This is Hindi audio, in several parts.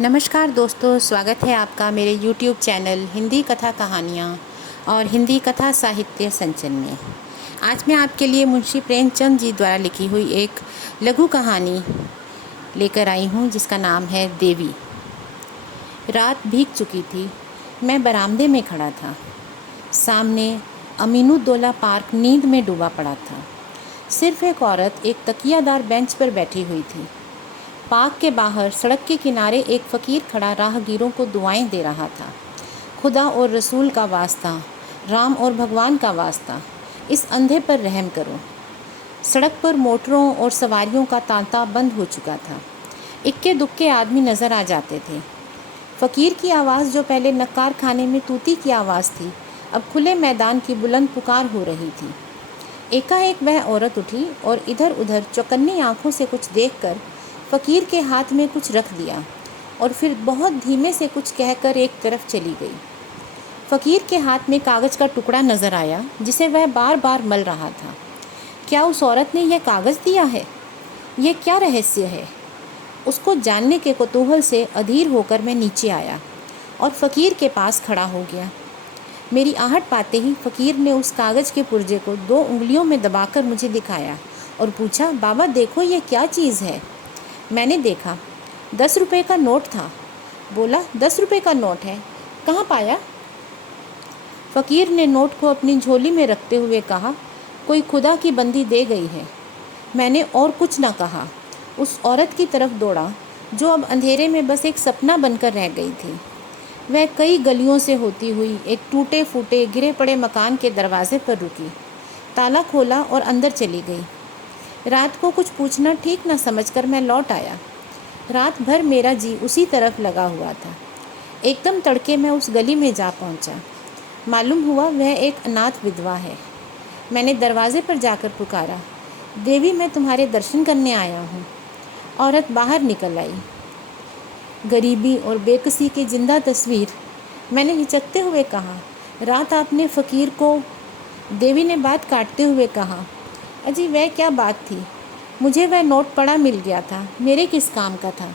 नमस्कार दोस्तों, स्वागत है आपका मेरे YouTube चैनल हिंदी कथा कहानियाँ और हिंदी कथा साहित्य संचन में। आज मैं आपके लिए मुंशी प्रेमचंद जी द्वारा लिखी हुई एक लघु कहानी लेकर आई हूँ जिसका नाम है देवी। रात भीग चुकी थी। मैं बरामदे में खड़ा था। सामने अमीनुद्दौला पार्क नींद में डूबा पड़ा था। सिर्फ एक औरत एक तकियादार बेंच पर बैठी हुई थी। पार्क के बाहर सड़क के किनारे एक फ़कीर खड़ा राहगीरों को दुआएं दे रहा था। खुदा और रसूल का वास्ता, राम और भगवान का वास्ता, इस अंधे पर रहम करो। सड़क पर मोटरों और सवारियों का तांता बंद हो चुका था। इक्के दुक्के आदमी नज़र आ जाते थे। फ़कीर की आवाज़, जो पहले नक्कार खाने में तूती की आवाज़ थी, अब खुले मैदान की बुलंद पुकार हो रही थी। एकाएक वह औरत उठी और इधर उधर चौकन्नी आँखों से कुछ देखकर फ़कीर के हाथ में कुछ रख दिया और फिर बहुत धीमे से कुछ कहकर एक तरफ चली गई। फ़कीर के हाथ में कागज़ का टुकड़ा नज़र आया जिसे वह बार बार मल रहा था। क्या उस औरत ने यह कागज़ दिया है? यह क्या रहस्य है? उसको जानने के कौतूहल से अधीर होकर मैं नीचे आया और फ़कीर के पास खड़ा हो गया। मेरी आहट पाते ही फ़कीर ने उस कागज़ के पुर्जे को 2 उंगलियों में दबाकर मुझे दिखाया और पूछा, बाबा देखो, ये क्या चीज़ है? मैंने देखा। 10 रुपये का नोट था। बोला, 10 रुपये का नोट है, कहाँ पाया? फ़कीर ने नोट को अपनी झोली में रखते हुए कहा, कोई खुदा की बंदी दे गई है। मैंने और कुछ न कहा। उस औरत की तरफ दौड़ा जो अब अंधेरे में बस एक सपना बनकर रह गई थी। वह कई गलियों से होती हुई एक टूटे फूटे गिरे पड़े मकान के दरवाजे पर रुकी, ताला खोला और अंदर चली गई। रात को कुछ पूछना ठीक न समझकर मैं लौट आया। रात भर मेरा जी उसी तरफ लगा हुआ था। एकदम तड़के मैं उस गली में जा पहुंचा। मालूम हुआ वह एक अनाथ विधवा है। मैंने दरवाजे पर जाकर पुकारा, देवी, मैं तुम्हारे दर्शन करने आया हूँ। औरत बाहर निकल आई। गरीबी और बेकसी की जिंदा तस्वीर। मैंने हिचकते हुए कहा, रात आपने फ़कीर को? देवी ने बात काटते हुए कहा, अजी वह क्या बात थी, मुझे वह नोट पड़ा मिल गया था, मेरे किस काम का था।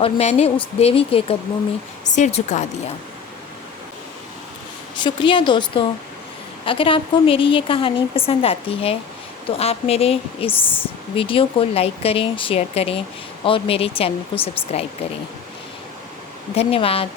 और मैंने उस देवी के कदमों में सिर झुका दिया। शुक्रिया दोस्तों। अगर आपको मेरी ये कहानी पसंद आती है तो आप मेरे इस वीडियो को लाइक करें, शेयर करें और मेरे चैनल को सब्सक्राइब करें। धन्यवाद।